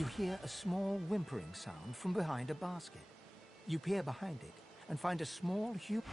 You hear a small whimpering sound from behind a basket. You peer behind it and find a small human.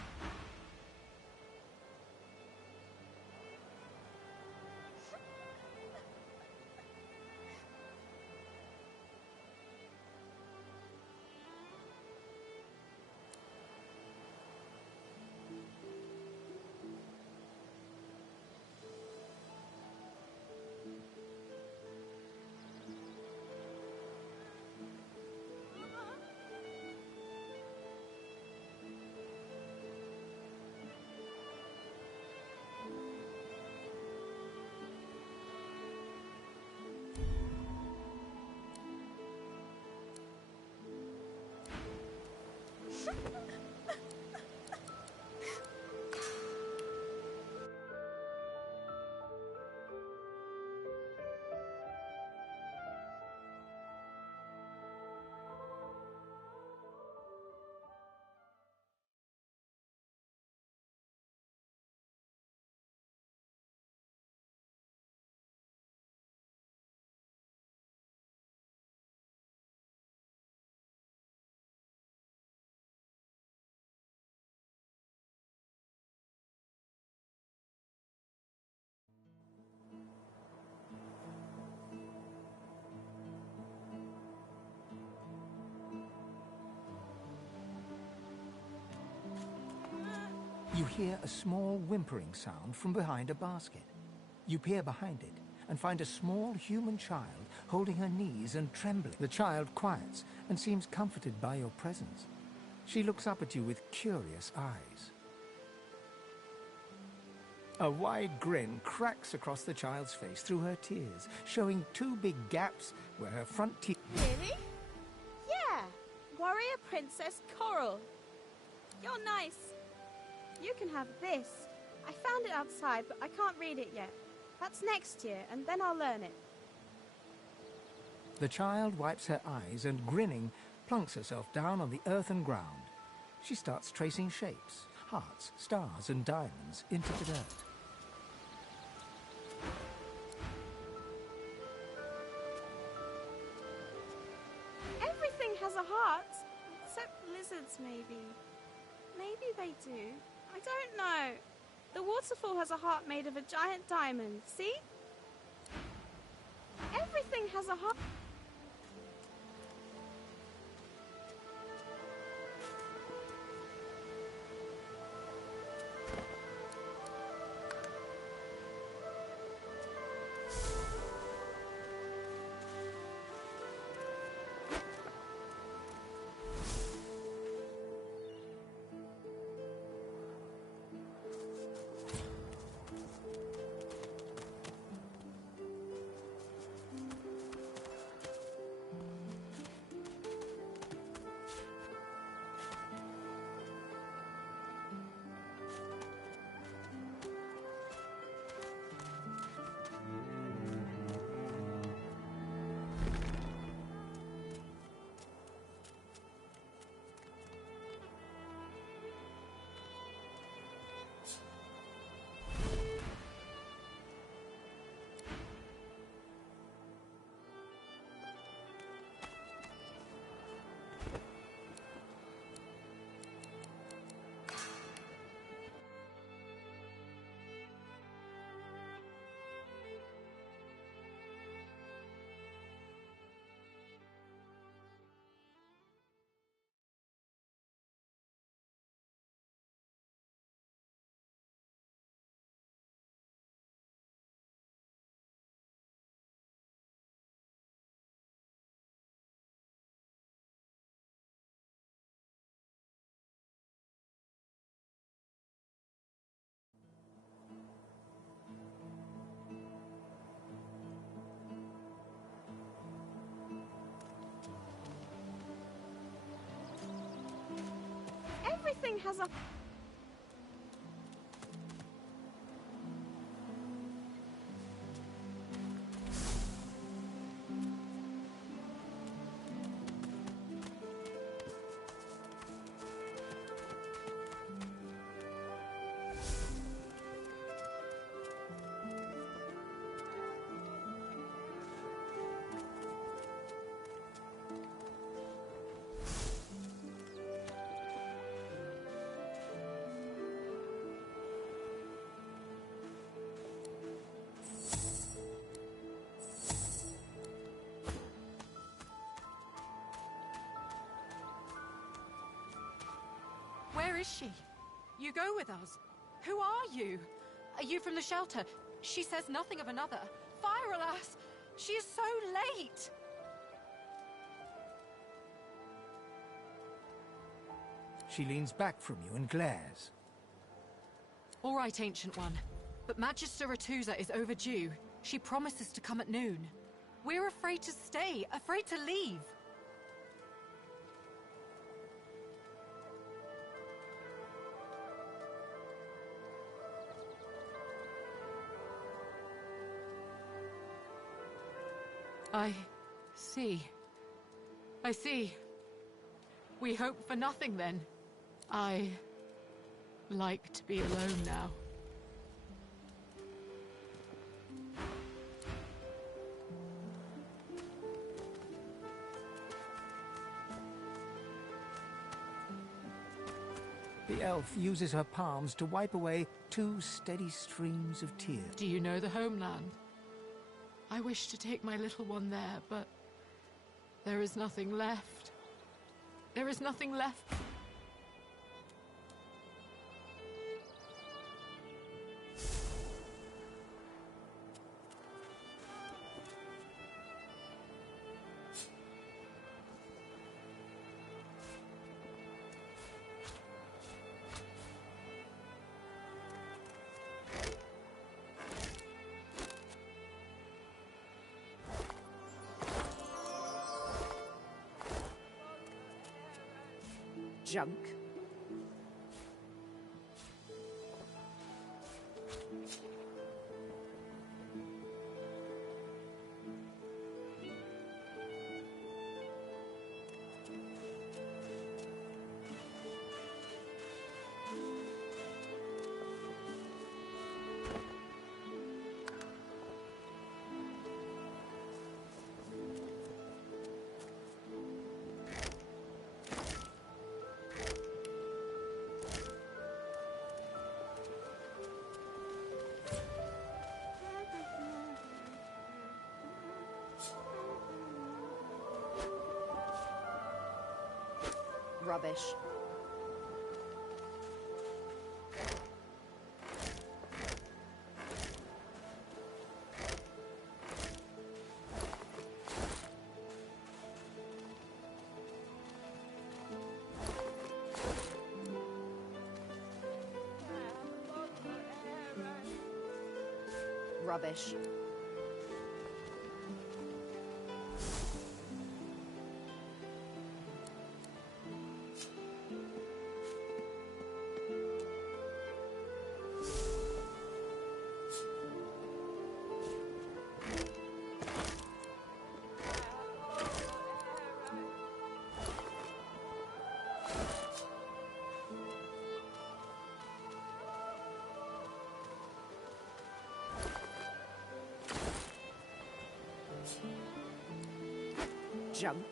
You hear a small whimpering sound from behind a basket. You peer behind it and find a small human child holding her knees and trembling. The child quiets and seems comforted by your presence. She looks up at you with curious eyes. A wide grin cracks across the child's face through her tears, showing two big gaps where her front teeth... Really? Yeah! Warrior Princess Coral. You're nice. You can have this. I found it outside, but I can't read it yet. That's next year, and then I'll learn it. The child wipes her eyes and, grinning, plunks herself down on the earthen ground. She starts tracing shapes, hearts, stars, and diamonds into the dirt. Everything has a heart, except lizards, maybe. Maybe they do. I don't know. The waterfall has a heart made of a giant diamond, see? Everything has a heart. Everything has a... Where is she? You go with us. Who are you? Are you from the shelter? She says nothing of another. Fire, alas! She is so late! She leans back from you and glares. All right, Ancient One. But Magister Ratuza is overdue. She promises to come at noon. We're afraid to stay, afraid to leave. I see. I see. We hope for nothing, then. I like to be alone now. The elf uses her palms to wipe away 2 steady streams of tears. Do you know the homeland? I wish to take my little one there, but there is nothing left. There is nothing left. Junk. Rubbish. Rubbish. Junk.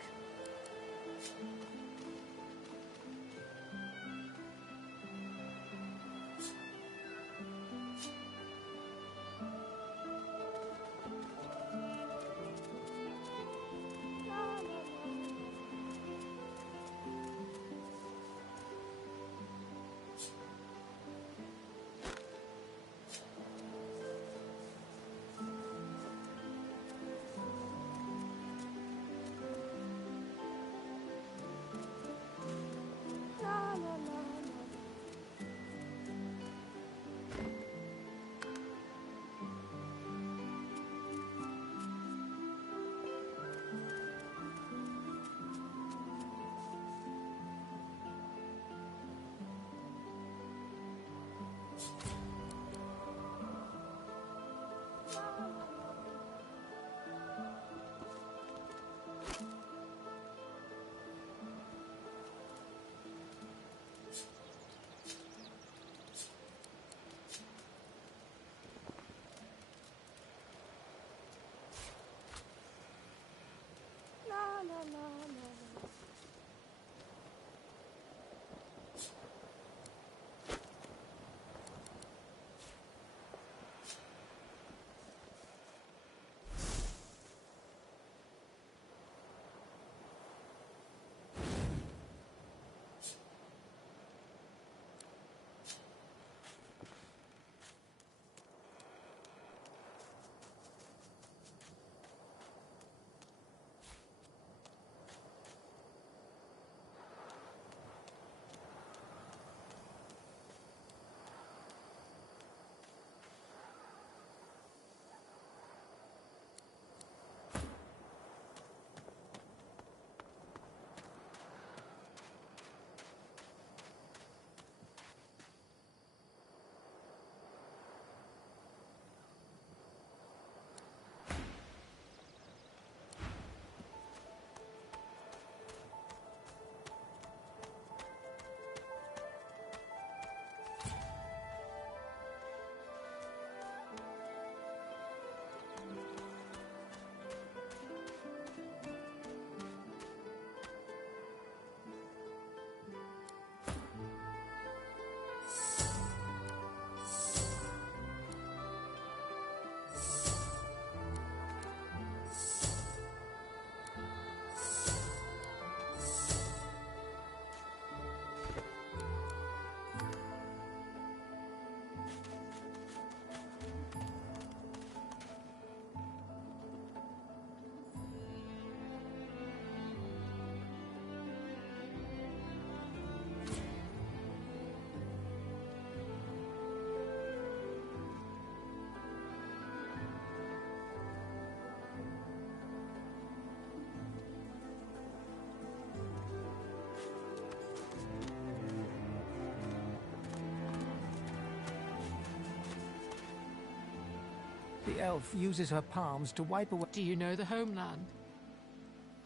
The elf uses her palms to wipe away... Do you know the homeland?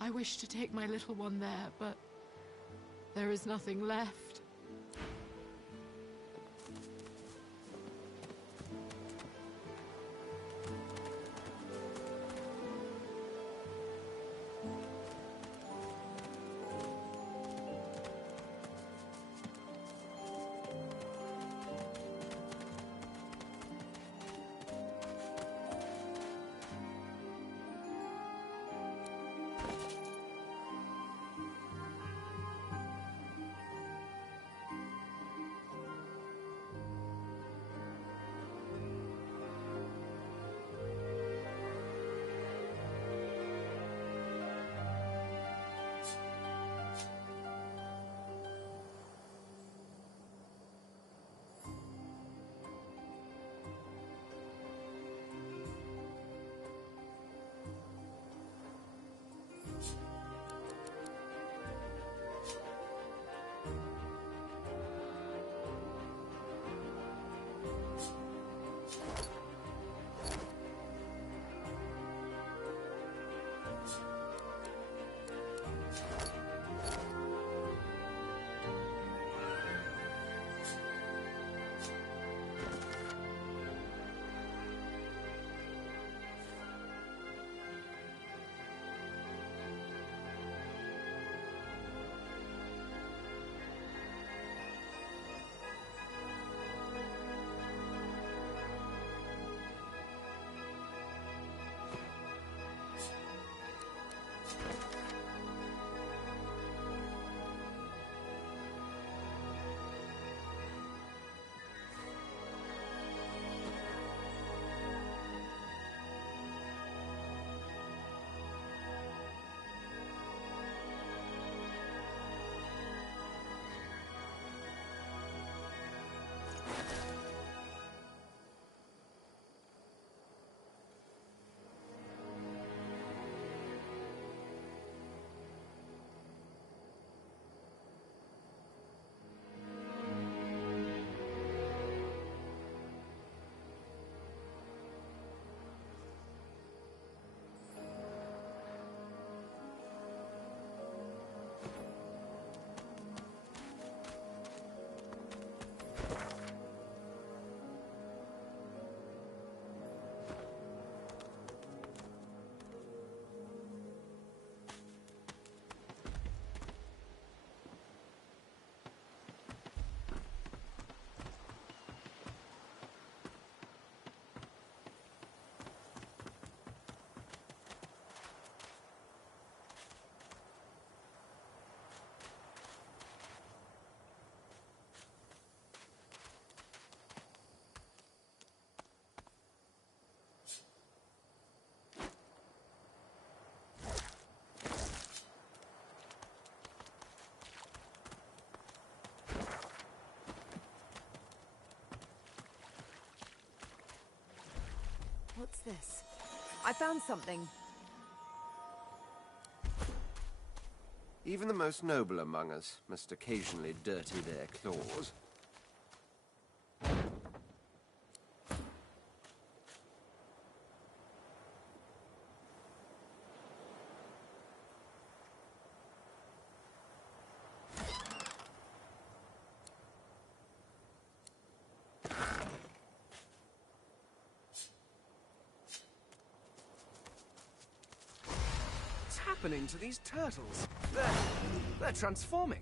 I wish to take my little one there, but there is nothing left. What's this? I found something. Even the most noble among us must occasionally dirty their claws. Happening to these turtles? They're transforming.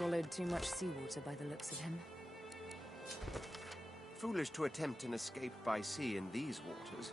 swallowed too much seawater by the looks of him. Foolish to attempt an escape by sea in these waters.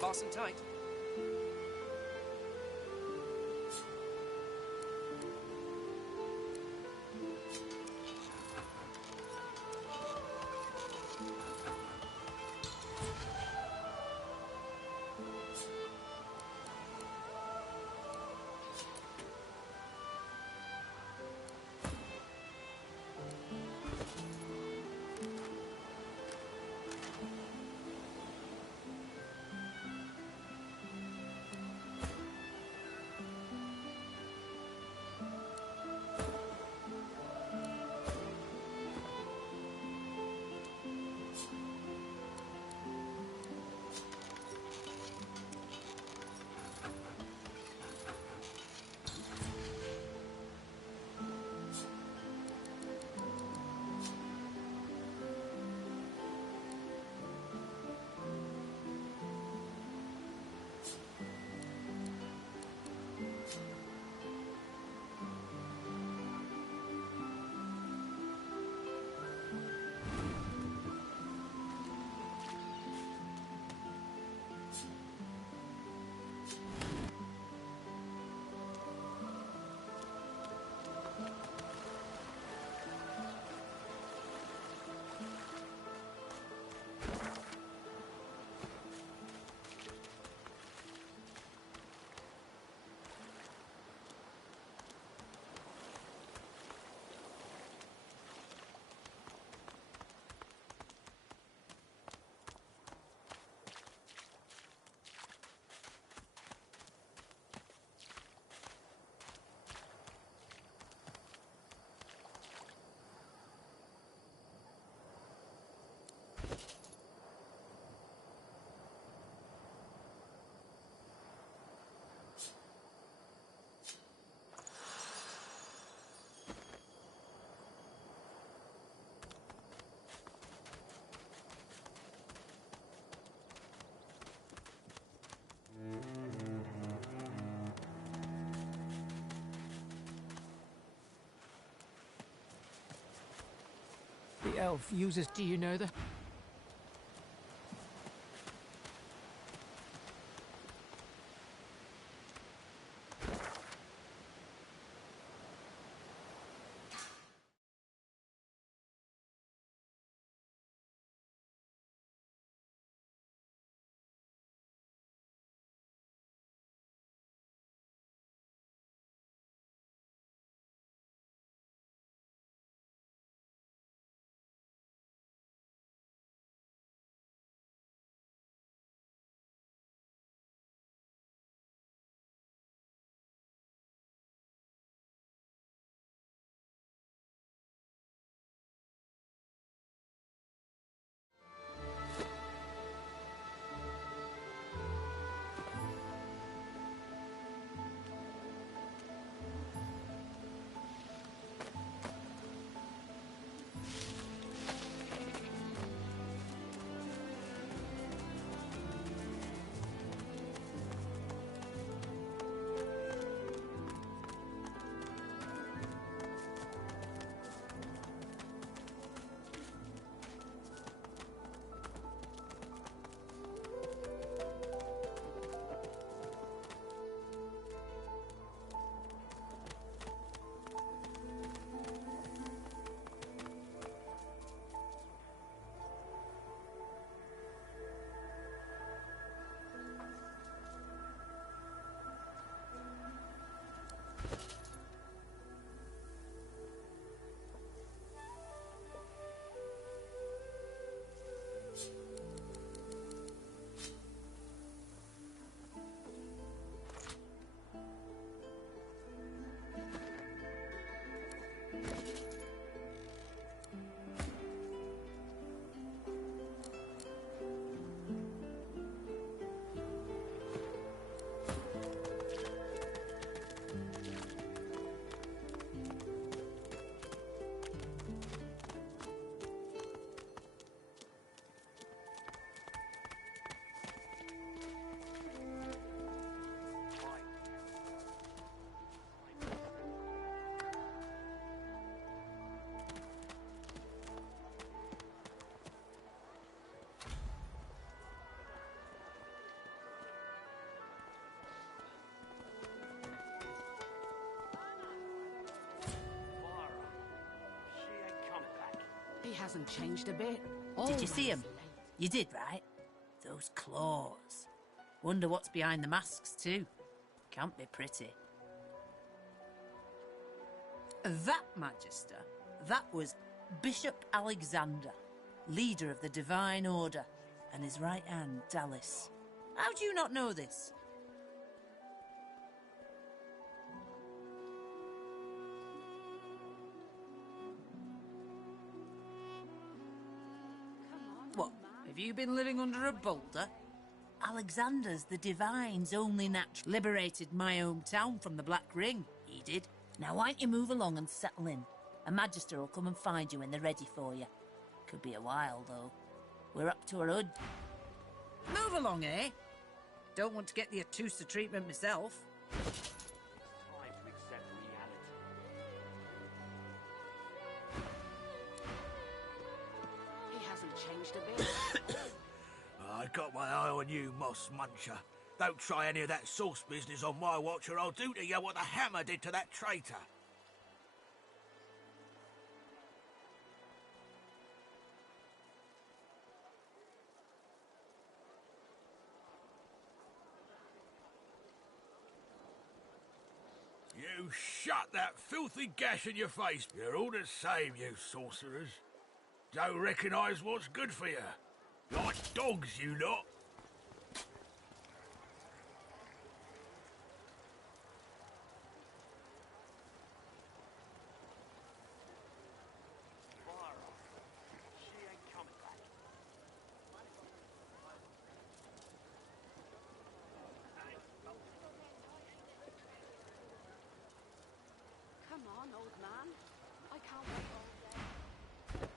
Fasten tight. The elf uses... Do you know the... hasn't changed a bit. Did you see him? You did, right? Those claws. Wonder what's behind the masks, too. Can't be pretty. That, Magister, that was Bishop Alexander, leader of the Divine Order, and his right hand, Dallas. How do you not know this? What, have you been living under a boulder? Alexander's the Divine's only natural. Liberated my hometown from the Black Ring, he did. Now why don't you move along and settle in? A Magister will come and find you when they're ready for you. Could be a while, though. We're up to our hood. Move along, eh? Don't want to get the Atusa treatment myself. Time to accept reality. He hasn't changed a bit. I got my eye on you, Moss Muncher. Don't try any of that sauce business on my watch or I'll do to you what the hammer did to that traitor. You shut that filthy gash in your face. You're all the same, you sorcerers. Don't recognise what's good for you. Like dogs, you lot. She ain't coming back. Come on, old man. I can't wait all day.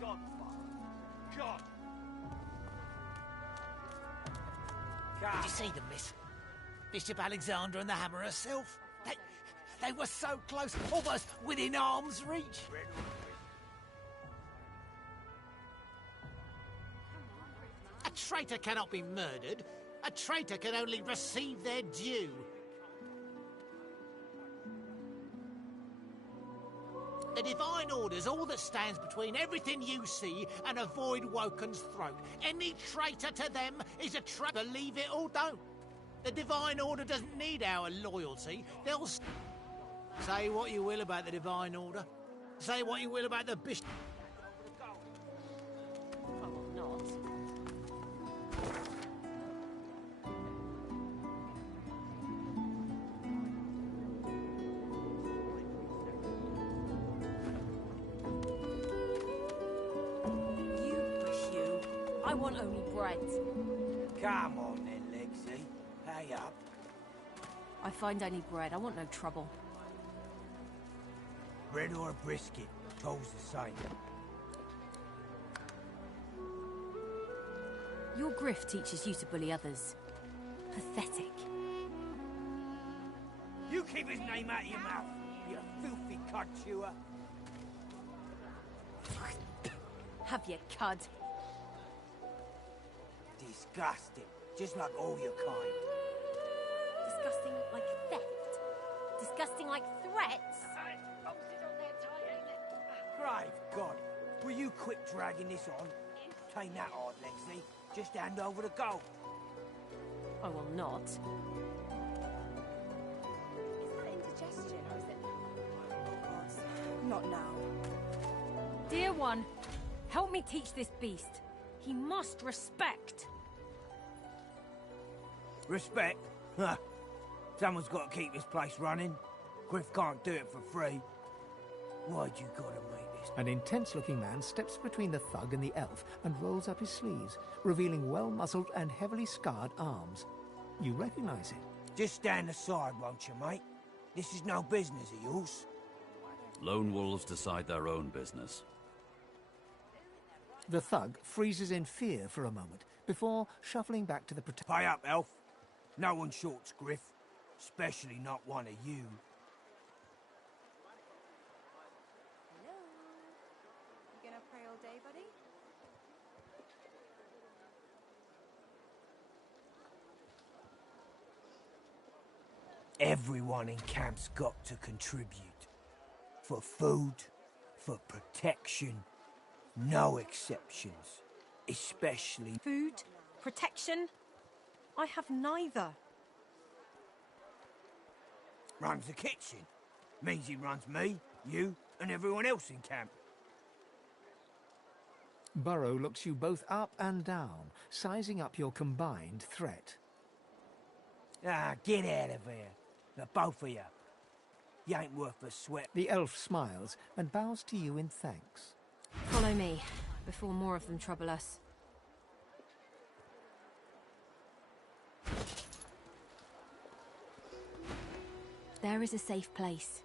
Gone, Father. Gone. Did you see them, miss? Bishop Alexander and the Hammer herself? They were so close, almost within arm's reach. A traitor cannot be murdered. A traitor can only receive their due. The Divine Order's all that stands between everything you see and a void Woken's throat. Any traitor to them is a traitor, believe it or don't. The Divine Order doesn't need our loyalty. They'll say what you will about the Divine Order. Say what you will about the Bishop. Well, not. I want only bread. Come on then, Lexi. Pay up. I find only bread. I want no trouble. Bread or a brisket, toll's the same. Your grift teaches you to bully others. Pathetic. You keep his name out of your mouth, you filthy cud chewer. Have your cud. Disgusting, just like all your kind. Disgusting like theft. Disgusting like threats. Grave God, will you quit dragging this on? Tain't that hard, Lexi. Just hand over the gold. I will not. Is that indigestion or is it... Oh, God. Not now. Dear one, help me teach this beast. He must respect. Respect? Huh. Someone's got to keep this place running. Griff can't do it for free. Why'd you gotta make this? An intense-looking man steps between the thug and the elf and rolls up his sleeves, revealing well-muscled and heavily scarred arms. You recognize it. Just stand aside, won't you, mate? This is no business of yours. Lone wolves decide their own business. The thug freezes in fear for a moment before shuffling back to the Pay up, elf. No one shorts Griff. Especially not one of you. Hello? You gonna pray all day, buddy? Everyone in camp's got to contribute. For food, for protection, no exceptions. Especially... Food? Protection? I have neither. Runs the kitchen. Means he runs me, you, and everyone else in camp. Burrow looks you both up and down, sizing up your combined threat. Ah, get out of here. The both of you. You ain't worth a sweat. The elf smiles and bows to you in thanks. Follow me, before more of them trouble us. There is a safe place.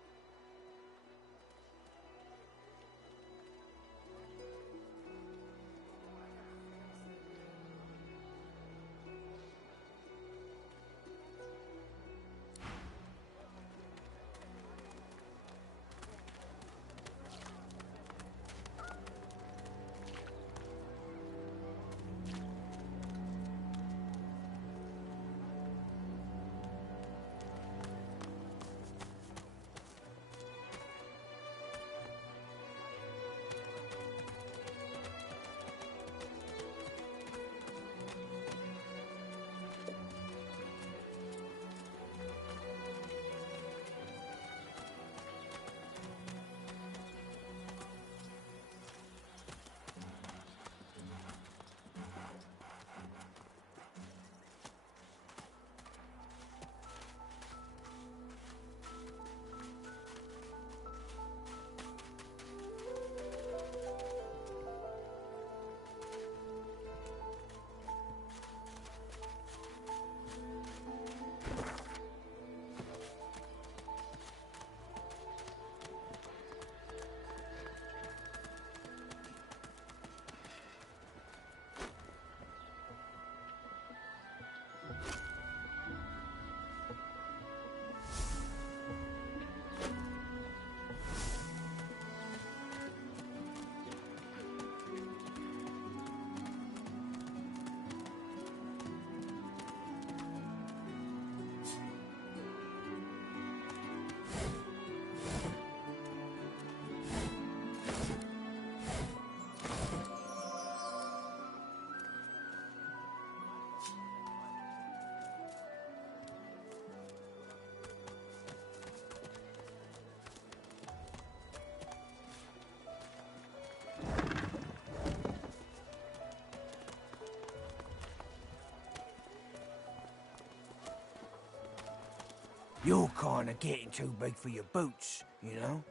You're kinda getting too big for your boots, you know?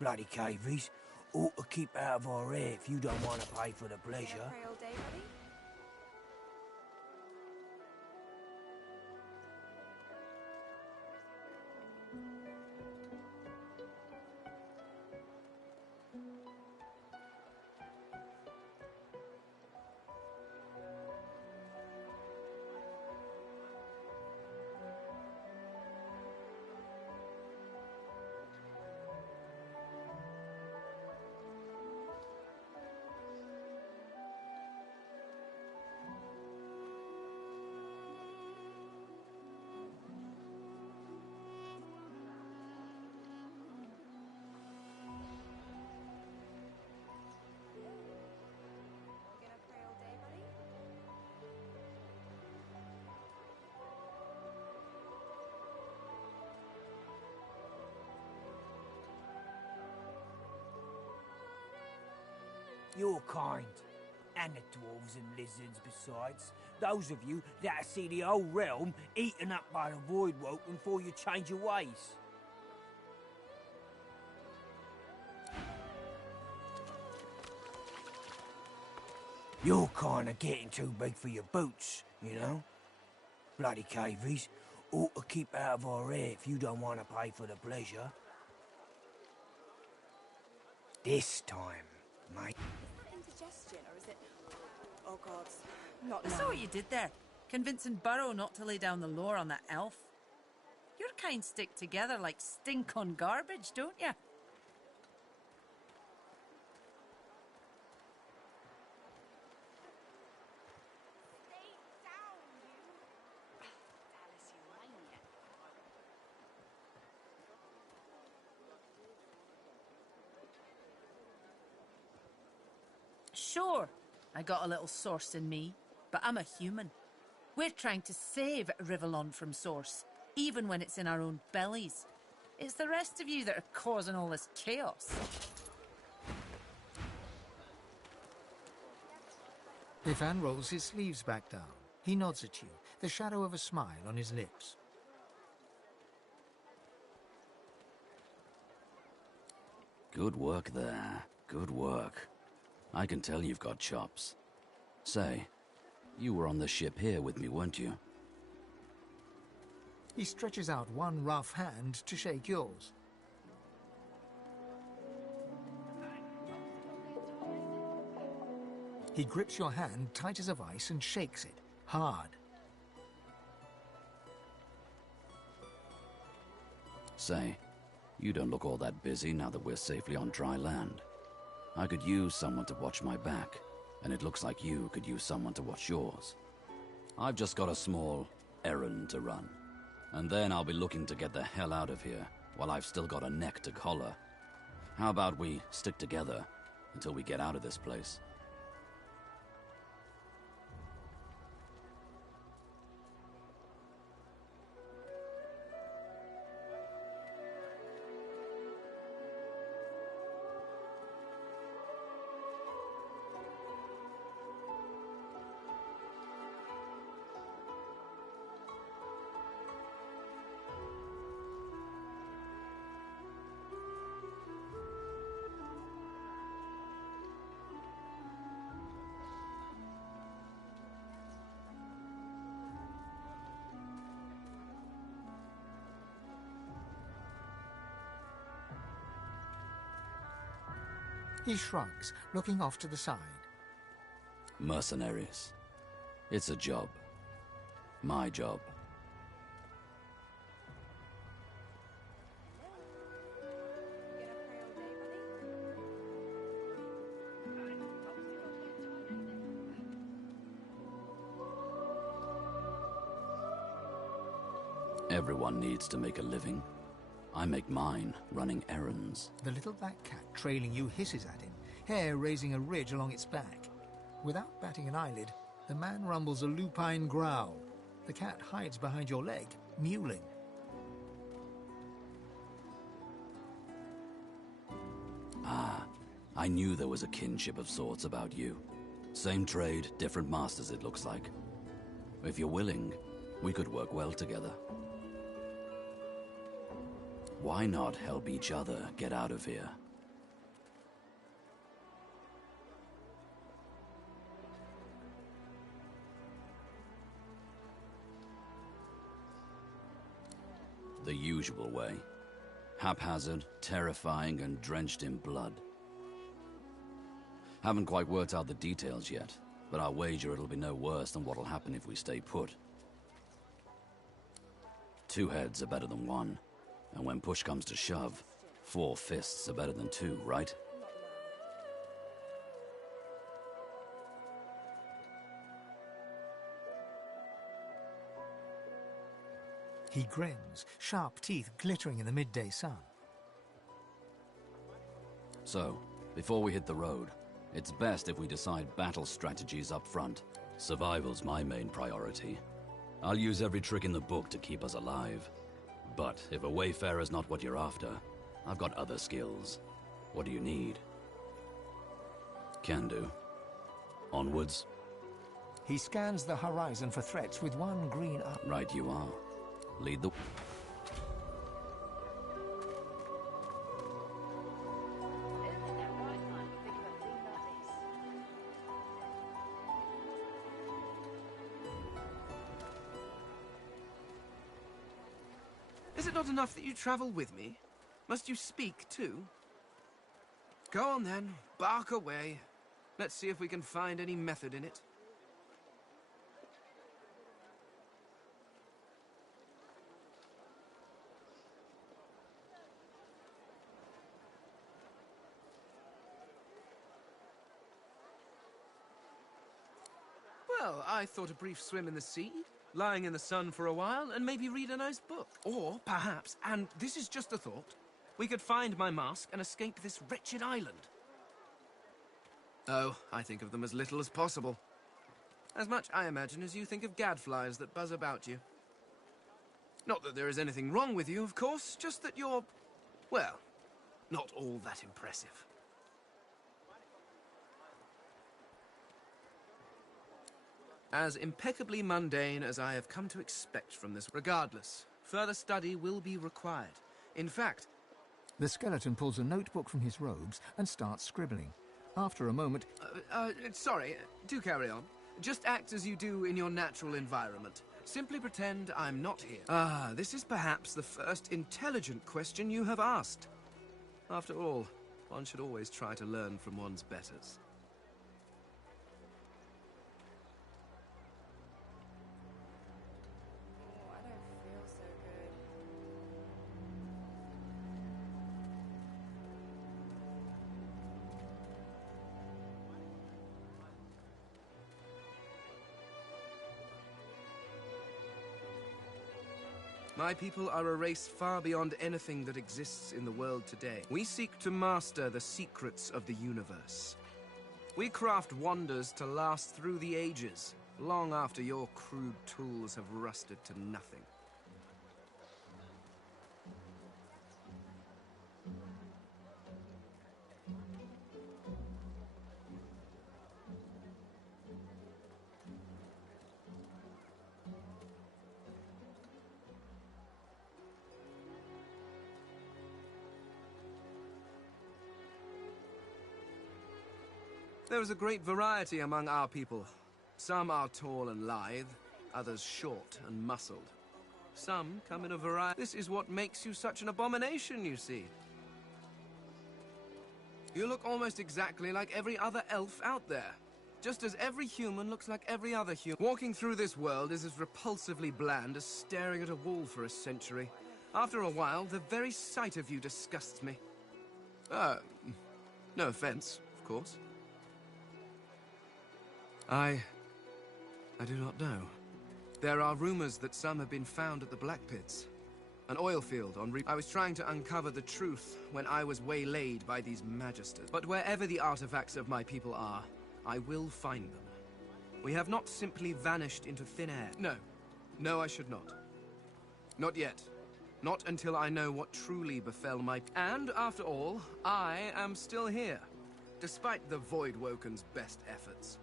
Bloody cavies. Ought to keep out of our hair if you don't want to pay for the pleasure. Pray all day, buddy? You're kind. And the dwarves and lizards besides. Those of you that see the whole realm eaten up by the void woken before you change your ways. You're kinda getting too big for your boots, you know? Bloody cavies ought to keep out of our hair if you don't want to pay for the pleasure. This time, mate. Is that indigestion, or is it... Oh, God. Not I now. saw what you did there. Convincing Burrow not to lay down the law on that elf. Your kind stick together like stink on garbage, don't you? Sure, I got a little source in me, but I'm a human. We're trying to save Rivellon from source, even when it's in our own bellies. It's the rest of you that are causing all this chaos. Ifan rolls his sleeves back down. He nods at you, the shadow of a smile on his lips. Good work there. Good work. I can tell you've got chops. Say, you were on the ship here with me, weren't you? He stretches out one rough hand to shake yours. He grips your hand tight as a vice and shakes it, hard. Say, you don't look all that busy now that we're safely on dry land. I could use someone to watch my back, and it looks like you could use someone to watch yours. I've just got a small errand to run, and then I'll be looking to get the hell out of here while I've still got a neck to collar. How about we stick together until we get out of this place? He shrugs, looking off to the side. Mercenaries. It's a job. My job. Everyone needs to make a living. I make mine running errands. The little black cat trailing you hisses at him, hair raising a ridge along its back. Without batting an eyelid, the man rumbles a lupine growl. The cat hides behind your leg, mewling. Ah, I knew there was a kinship of sorts about you. Same trade, different masters it looks like. If you're willing, we could work well together. Why not help each other get out of here? The usual way. Haphazard, terrifying, and drenched in blood. Haven't quite worked out the details yet, but I'll wager it'll be no worse than what'll happen if we stay put. 2 heads are better than 1. And when push comes to shove, 4 fists are better than 2, right? He grins, sharp teeth glittering in the midday sun. So, before we hit the road, it's best if we decide battle strategies up front. Survival's my main priority. I'll use every trick in the book to keep us alive. But if a wayfarer's not what you're after, I've got other skills. What do you need? Can do. Onwards. He scans the horizon for threats with one green eye. Right you are. Lead the... Is it not enough that you travel with me? Must you speak too? Go on then, bark away. Let's see if we can find any method in it. Well, I thought a brief swim in the sea, lying in the sun for a while, and maybe read a nice book. Or, perhaps, and this is just a thought, we could find my mask and escape this wretched island. Oh, I think of them as little as possible. As much, I imagine, as you think of gadflies that buzz about you. Not that there is anything wrong with you, of course, just that you're, well, not all that impressive. As impeccably mundane as I have come to expect from this. Regardless, further study will be required. In fact... The skeleton pulls a notebook from his robes and starts scribbling. After a moment... sorry, do carry on. Just act as you do in your natural environment. Simply pretend I'm not here. Ah, this is perhaps the first intelligent question you have asked. After all, one should always try to learn from one's betters. My people are a race far beyond anything that exists in the world today. We seek to master the secrets of the universe. We craft wonders to last through the ages, long after your crude tools have rusted to nothing. There is a great variety among our people. Some are tall and lithe, others short and muscled. Some come in a variety. This is what makes you such an abomination, you see. You look almost exactly like every other elf out there. Just as every human looks like every other human. Walking through this world is as repulsively bland as staring at a wall for a century. After a while, the very sight of you disgusts me. No offense, of course. I do not know. There are rumors that some have been found at the Black Pits. An oil field on I was trying to uncover the truth when I was waylaid by these magisters. But wherever the artifacts of my people are, I will find them. We have not simply vanished into thin air. No. No, I should not. Not yet. Not until I know what truly befell my... And, after all, I am still here, despite the Voidwoken's best efforts.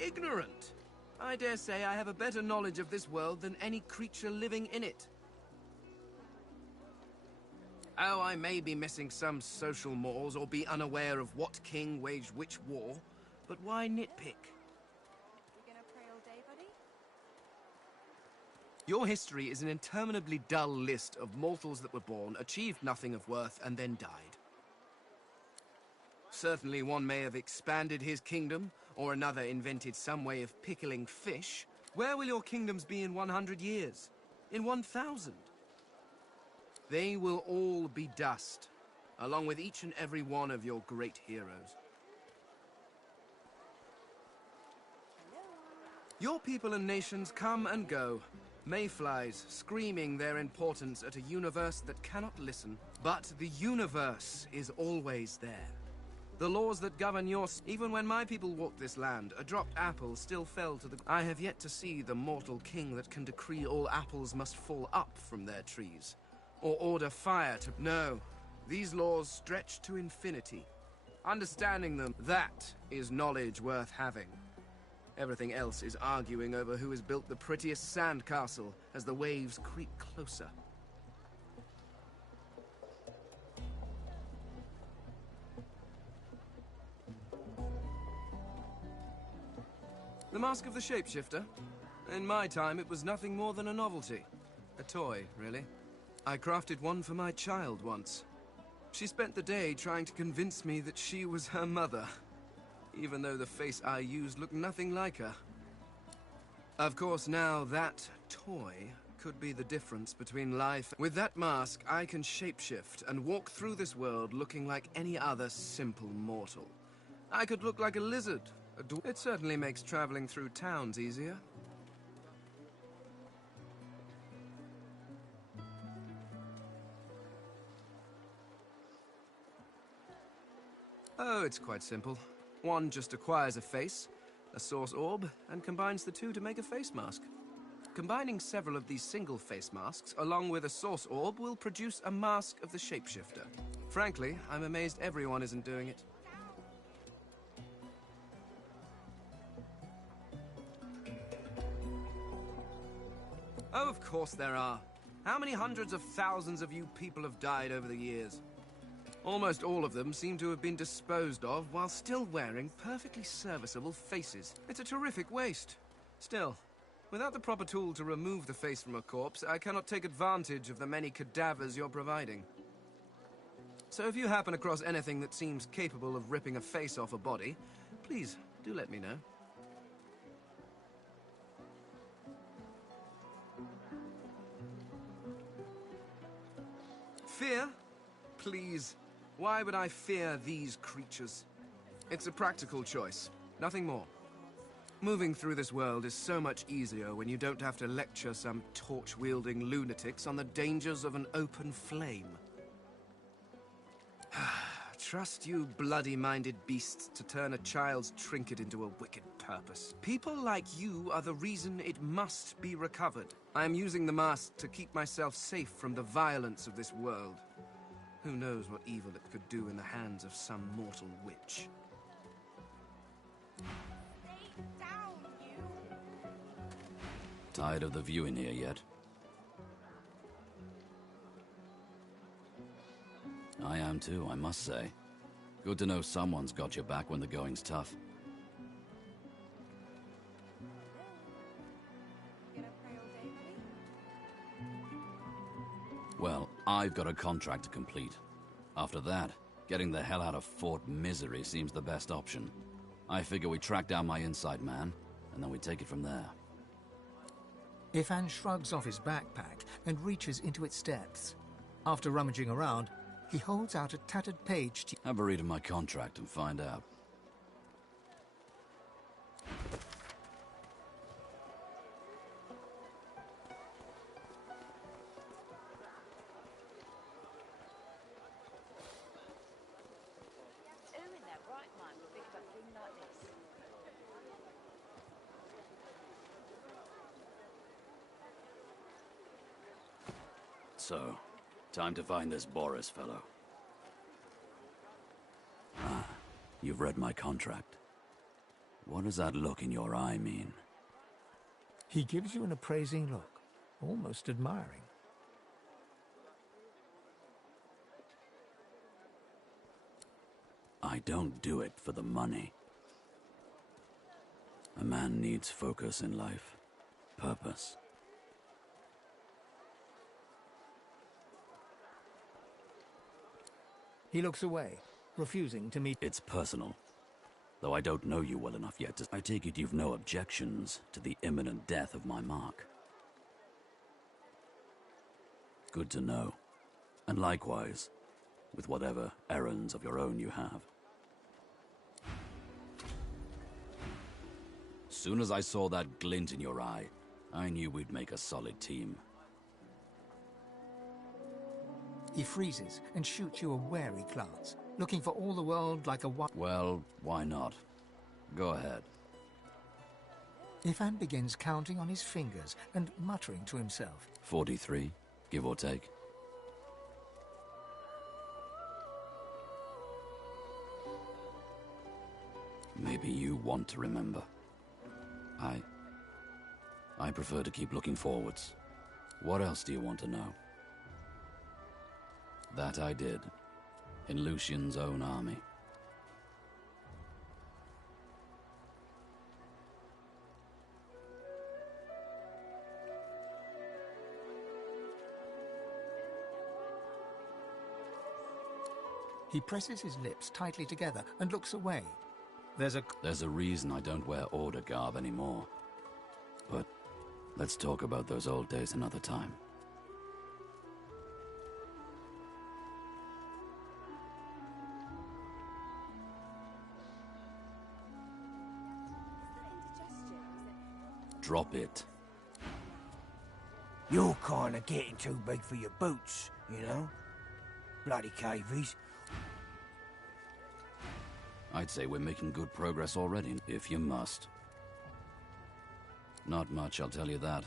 Ignorant. I dare say I have a better knowledge of this world than any creature living in it. Oh, I may be missing some social mores or be unaware of what king waged which war, but why nitpick? You gonna pray all day, buddy? Your history is an interminably dull list of mortals that were born, achieved nothing of worth, and then died. Certainly one may have expanded his kingdom, or another invented some way of pickling fish. Where will your kingdoms be in 100 years? In 1,000? They will all be dust, along with each and every one of your great heroes. Your people and nations come and go, mayflies screaming their importance at a universe that cannot listen. But the universe is always there. The laws that govern even when my people walked this land, a dropped apple still fell to the... I have yet to see the mortal king that can decree all apples must fall up from their trees, or order fire to... No, these laws stretch to infinity. Understanding them, that is knowledge worth having. Everything else is arguing over who has built the prettiest sandcastle as the waves creep closer. The Mask of the Shapeshifter? In my time, it was nothing more than a novelty. A toy, really. I crafted one for my child once. She spent the day trying to convince me that she was her mother, even though the face I used looked nothing like her. Of course, now that toy could be the difference between life... With that mask, I can shapeshift and walk through this world looking like any other simple mortal. I could look like a lizard. It certainly makes traveling through towns easier. Oh, it's quite simple. One just acquires a face, a source orb, and combines the two to make a face mask. Combining several of these single face masks along with a source orb will produce a mask of the shapeshifter. Frankly, I'm amazed everyone isn't doing it. Oh, of course there are. How many hundreds of thousands of you people have died over the years? Almost all of them seem to have been disposed of while still wearing perfectly serviceable faces. It's a terrific waste. Still, without the proper tool to remove the face from a corpse, I cannot take advantage of the many cadavers you're providing. So if you happen across anything that seems capable of ripping a face off a body, please do let me know. Fear? Please. Why would I fear these creatures? It's a practical choice, nothing more. Moving through this world is so much easier when you don't have to lecture some torch-wielding lunatics on the dangers of an open flame. Trust you bloody-minded beasts to turn a child's trinket into a wicked purpose. People like you are the reason it must be recovered. I am using the mask to keep myself safe from the violence of this world. Who knows what evil it could do in the hands of some mortal witch. Stay down, you! Tired of the view in here yet? I am too, I must say. Good to know someone's got your back when the going's tough. Well, I've got a contract to complete. After that, getting the hell out of Fort Misery seems the best option. I figure we track down my inside man, and then we take it from there. Ifan shrugs off his backpack and reaches into its depths. After rummaging around, he holds out a tattered page to... Have a read of my contract and find out. So, time to find this Boris fellow. Ah, you've read my contract. What does that look in your eye mean? He gives you an appraising look, almost admiring. I don't do it for the money. A man needs focus in life, purpose. He looks away, refusing to meet... It's personal. Though I don't know you well enough yet, I take it you've no objections to the imminent death of my mark. Good to know. And likewise, with whatever errands of your own you have. Soon as I saw that glint in your eye, I knew we'd make a solid team. He freezes and shoots you a wary glance, looking for all the world like a... Well, why not? Go ahead. Ifan begins counting on his fingers and muttering to himself. 43, give or take. Maybe you want to remember. I prefer to keep looking forwards. What else do you want to know? That I did. In Lucian's own army. He presses his lips tightly together and looks away. There's a reason I don't wear order garb anymore. But let's talk about those old days another time. Drop it. You're kinda getting too big for your boots, you know? Bloody cavies. I'd say we're making good progress already, if you must. Not much, I'll tell you that.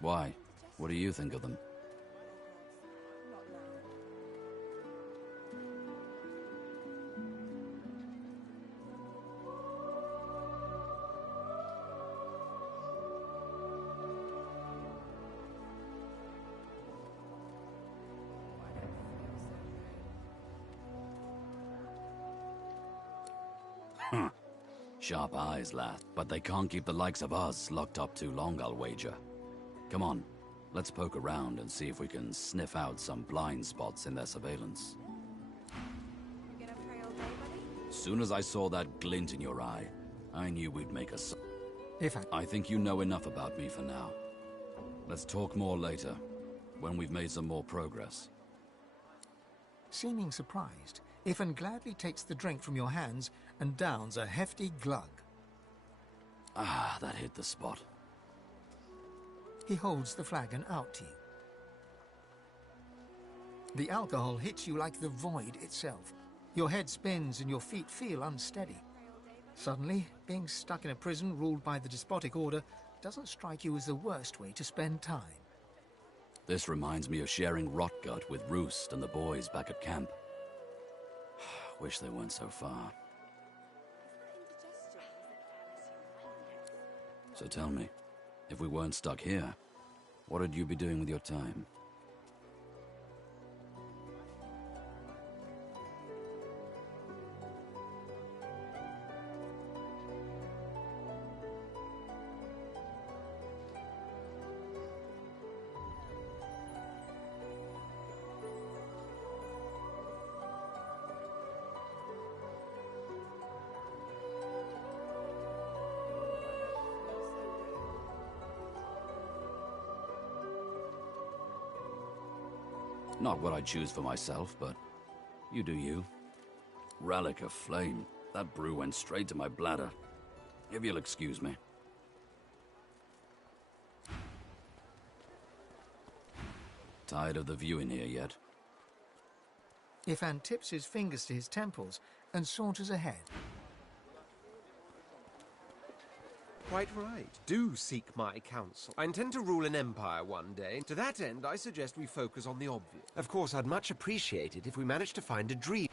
Why? What do you think of them? Sharp eyes, lad. But they can't keep the likes of us locked up too long, I'll wager. Come on, let's poke around and see if we can sniff out some blind spots in their surveillance. You gonna pray all day, buddy? As soon as I saw that glint in your eye, I knew we'd make a... I think you know enough about me for now. Let's talk more later, when we've made some more progress. Seeming surprised, Ifan gladly takes the drink from your hands and downs a hefty glug. Ah, that hit the spot. He holds the flagon out to you. The alcohol hits you like the void itself. Your head spins and your feet feel unsteady. Suddenly, being stuck in a prison ruled by the despotic order doesn't strike you as the worst way to spend time. This reminds me of sharing Rotgut with Roost and the boys back at camp. Wish they weren't so far. So tell me, if we weren't stuck here, what would you be doing with your time? Not what I'd choose for myself, but you do you. Relic of flame. That brew went straight to my bladder. If you'll excuse me. Tired of the view in here yet? Ifan tips his fingers to his temples and saunters ahead. Quite right. Do seek my counsel. I intend to rule an empire one day. To that end, I suggest we focus on the obvious. Of course, I'd much appreciate it if we managed to find a dream.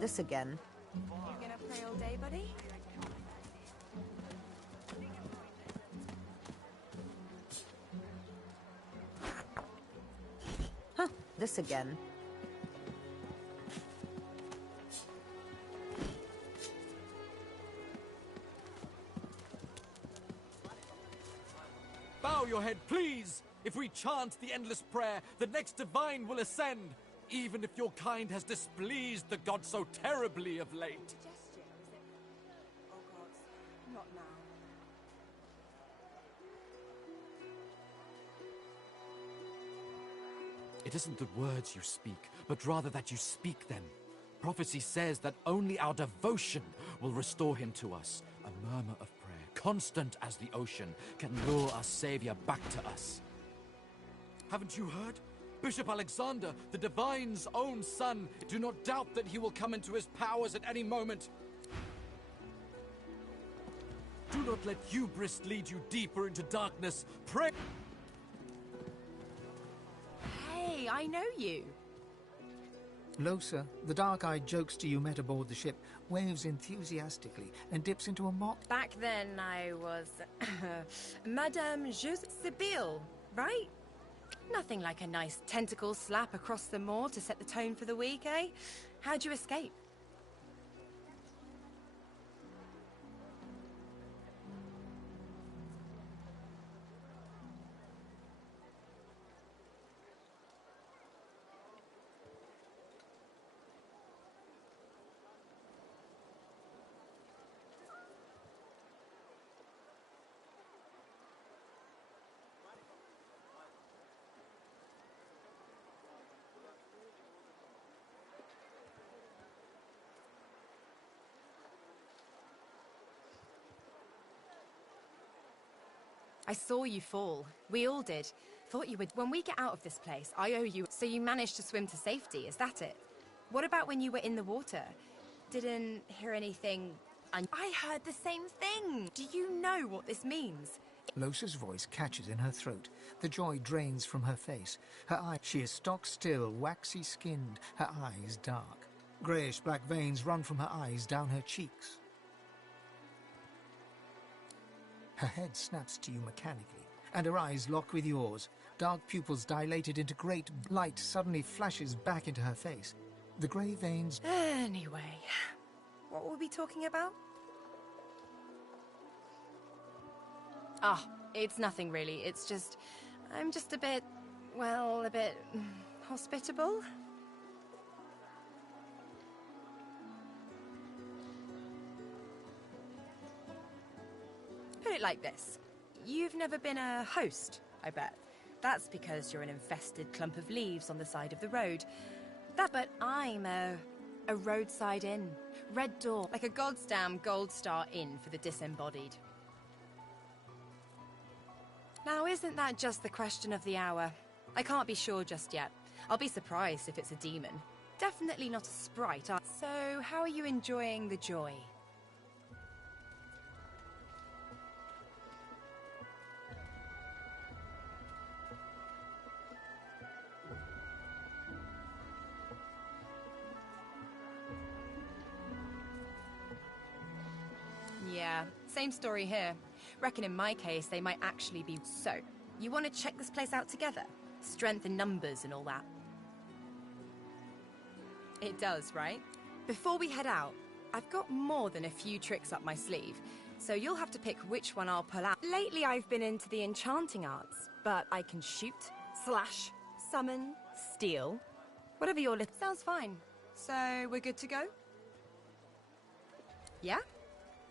this again. You gonna pray all day, buddy? Huh, this again. Bow your head, please! If we chant the endless prayer, the next divine will ascend, even if your kind has displeased the god so terribly of late. Suggestion, or is it? Oh God, not now. It isn't the words you speak, but rather that you speak them. Prophecy says that only our devotion will restore him to us. A murmur of prayer, constant as the ocean, can lure our savior back to us. Haven't you heard? Bishop Alexander, the divine's own son, do not doubt that he will come into his powers at any moment. Do not let hubris lead you deeper into darkness. Pray. Hey, I know you. Losa, the dark-eyed jokester you met aboard the ship, waves enthusiastically and dips into a mock... Back then, I was... Madame Juste Sibylle, right? Nothing like a nice tentacle slap across the moor to set the tone for the week, eh? How'd you escape? I saw you fall. We all did. Thought you would. When we get out of this place, I owe you. So you managed to swim to safety, is that it? What about when you were in the water? Didn't hear anything. I heard the same thing. Do you know what this means? Losa's voice catches in her throat. The joy drains from her face. Her eye... She is stock-still, waxy-skinned, her eyes dark. Greyish-black veins run from her eyes down her cheeks. Her head snaps to you mechanically, and her eyes lock with yours. Dark pupils dilated into great light suddenly flashes back into her face. The grey veins... Anyway, what were we talking about? Ah, it's nothing really. It's just... I'm just a bit... well, a bit... hospitable? Put it like this. You've never been a host, I bet. That's because you're an infested clump of leaves on the side of the road. But I'm a roadside inn. Red door, like a goddamn gold star inn for the disembodied. Now, isn't that just the question of the hour? I can't be sure just yet. I'll be surprised if it's a demon. Definitely not a sprite. So, how are you enjoying the joy? Yeah, same story here. Reckon in my case, they might actually be... So, you want to check this place out together? Strength in numbers and all that. It does, right? Before we head out, I've got more than a few tricks up my sleeve, so you'll have to pick which one I'll pull out. Lately, I've been into the enchanting arts, but I can shoot, slash, summon, steal. Whatever your list... Sounds fine. So, we're good to go? Yeah?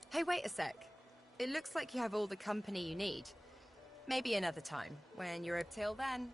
Hey, wait a sec. It looks like you have all the company you need. Maybe another time, when you're... Till then.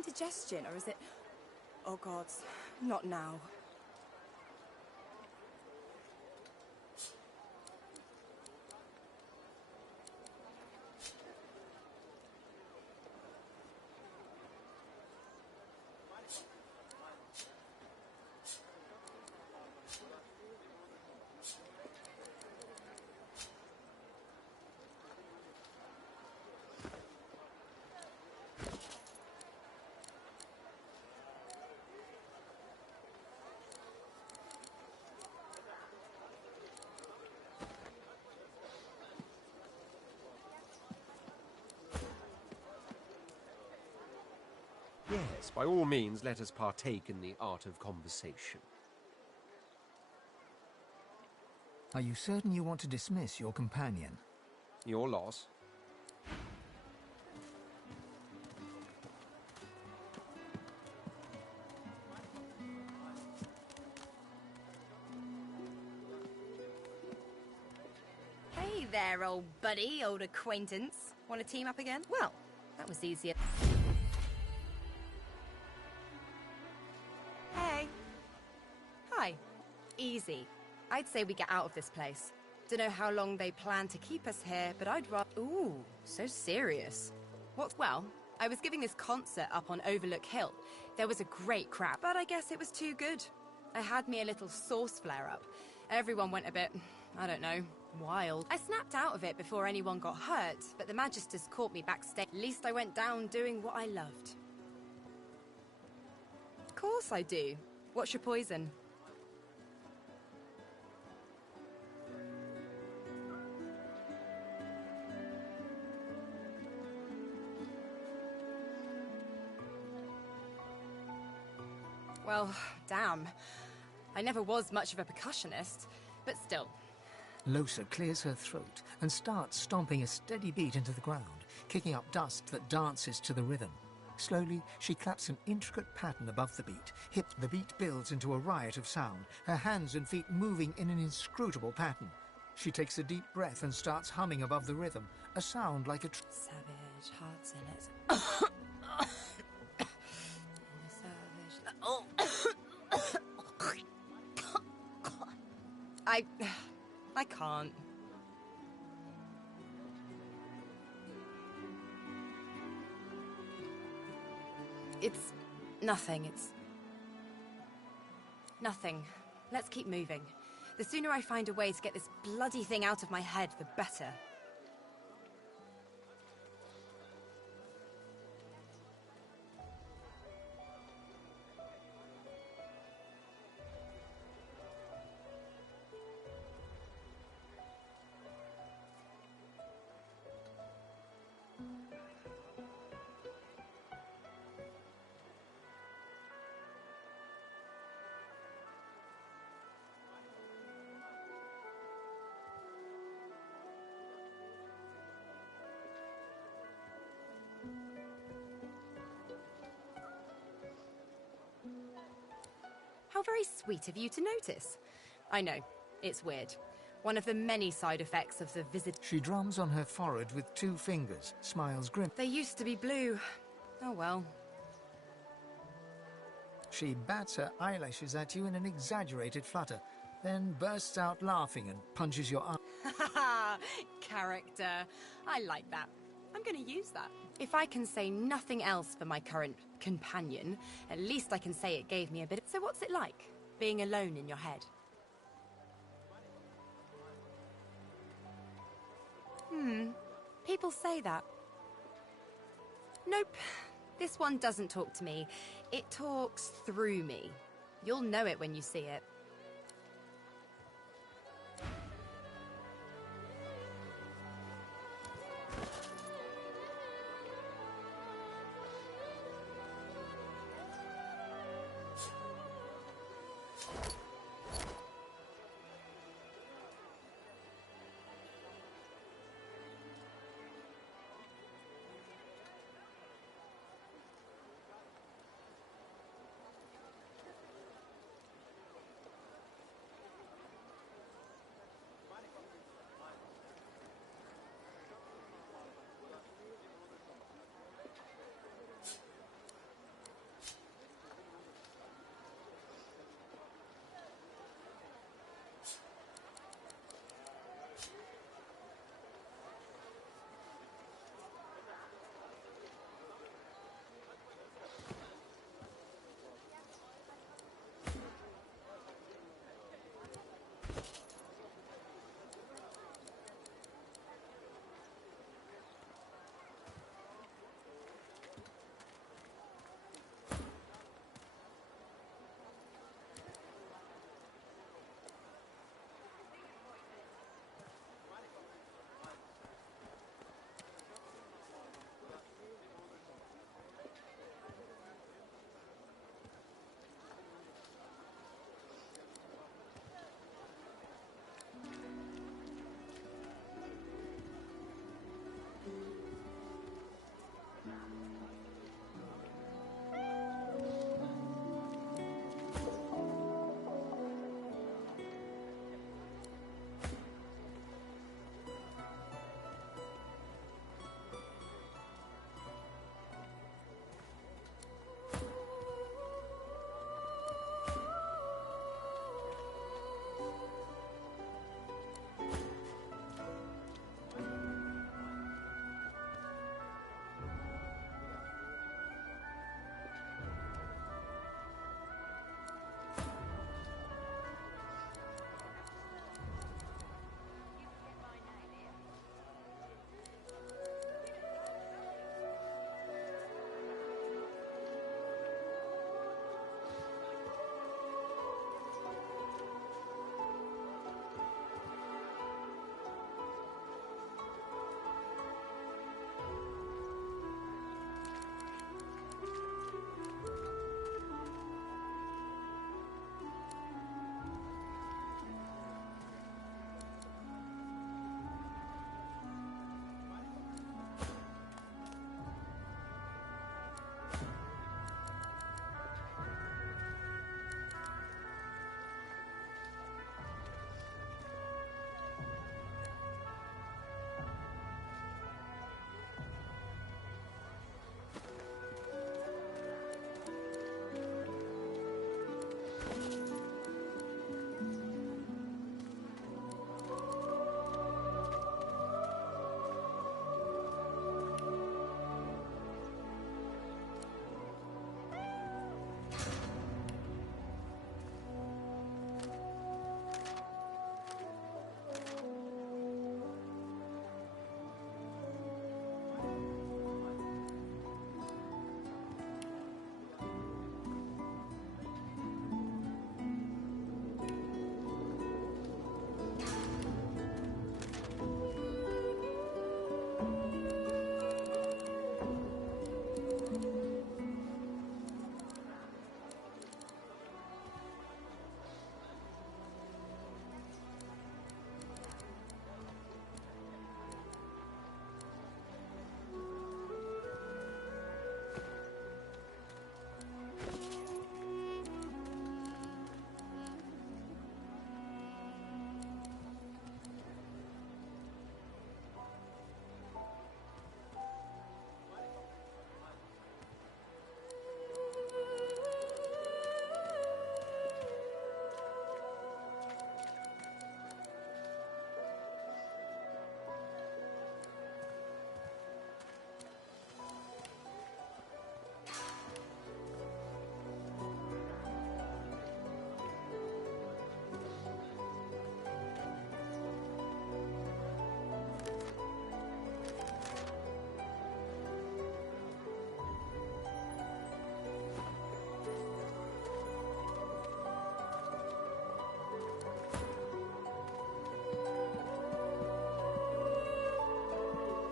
indigestion, or is it... Oh, God, not now. Yes, by all means, let us partake in the art of conversation. Are you certain you want to dismiss your companion? Your loss. Hey there, old buddy, old acquaintance. Want to team up again? Well, that was easier. Hey. Hi. Easy. I'd say we get out of this place. Don't know how long they plan to keep us here, but I'd rather... Ooh, so serious. What's... Well, I was giving this concert up on Overlook Hill. There was a great crowd, but I guess it was too good. I had me a little sauce flare-up. Everyone went a bit, I don't know, wild. I snapped out of it before anyone got hurt, but the Magisters caught me backstage. At least I went down doing what I loved. Of course I do. What's your poison? Well, damn. I never was much of a percussionist, but still. Losa clears her throat and starts stomping a steady beat into the ground, kicking up dust that dances to the rhythm. Slowly, she claps an intricate pattern above the beat. The beat builds into a riot of sound, her hands and feet moving in an inscrutable pattern. She takes a deep breath and starts humming above the rhythm, a sound like a... Savage hearts in it. Oh. I can't. It's nothing, it's nothing. Let's keep moving. The sooner I find a way to get this bloody thing out of my head, the better. How very sweet of you to notice. I know, it's weird. One of the many side effects of the visit. She drums on her forehead with 2 fingers, smiles grim. They used to be blue. Oh well. She bats her eyelashes at you in an exaggerated flutter, then bursts out laughing and punches your arm. Ha Character. I like that. I'm gonna use that. If I can say nothing else for my current companion, at least I can say it gave me a bit... So what's it like, being alone in your head? People say that. Nope. This one doesn't talk to me. It talks through me. You'll know it when you see it.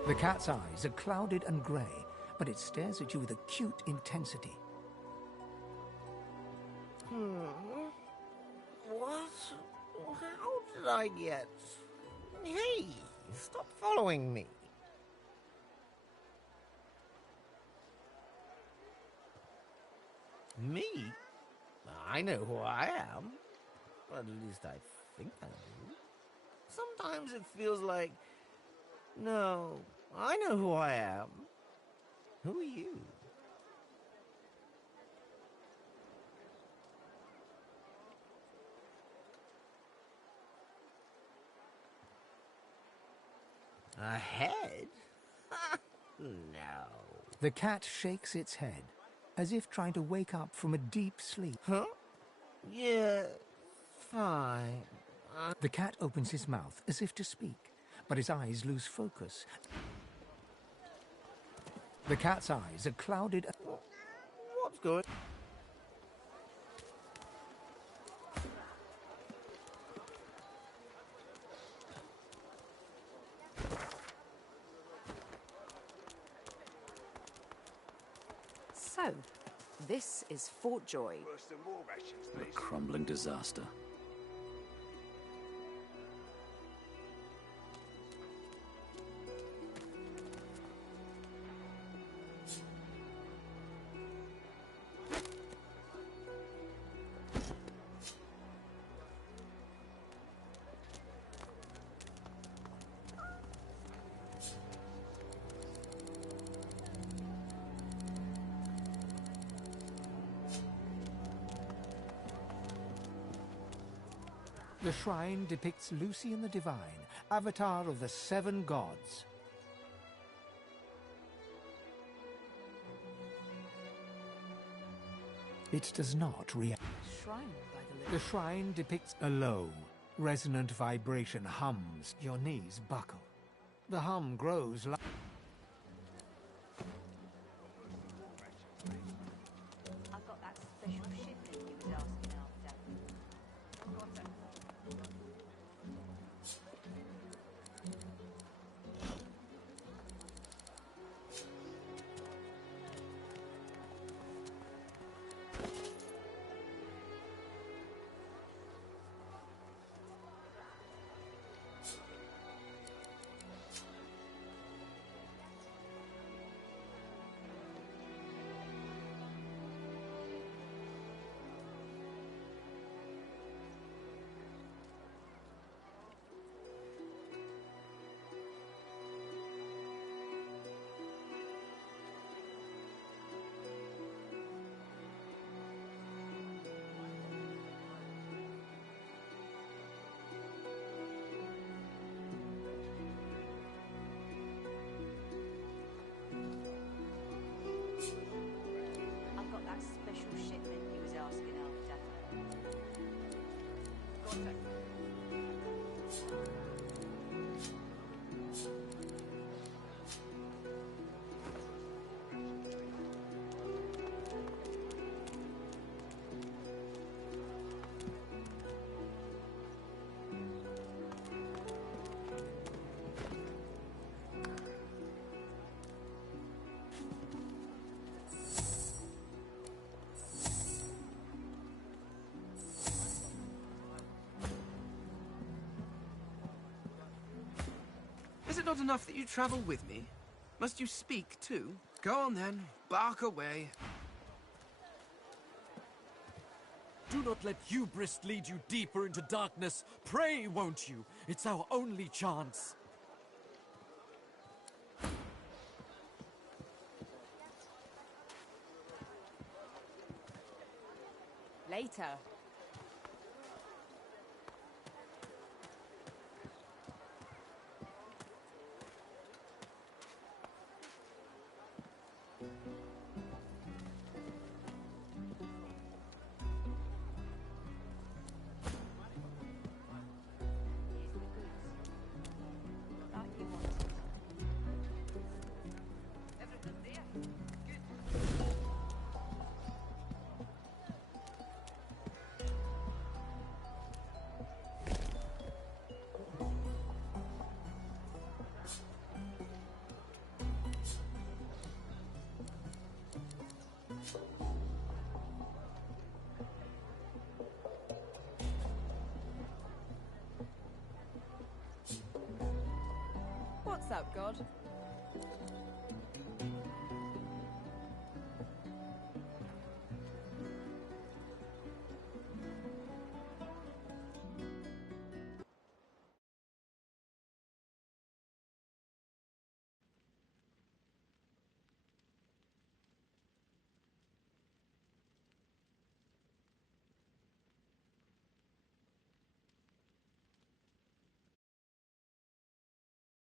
The cat's eyes are clouded and grey, but it stares at you with acute intensity. What? How did I get... Hey, stop following me. Me? I know who I am. Well, at least I think I do. Sometimes it feels like... No, I know who I am. Who are you? A head? No. The cat shakes its head, as if trying to wake up from a deep sleep. Huh? Yeah, fine. The cat opens his mouth as if to speak, but his eyes lose focus. The cat's eyes are clouded. What's good? So, this is Fort Joy. A crumbling disaster. The shrine depicts Lucy and the Divine, avatar of the 7 gods. It does not react. Shrine by The shrine depicts a low, resonant vibration hums. Your knees buckle. The hum grows like... I've got that special shit that you was asking after. I've got that special shit that you was asking after. Got it. Is it not enough that you travel with me? Must you speak too? Go on then, bark away. Do not let hubris lead you deeper into darkness. Pray, won't you? It's our only chance. Later. god.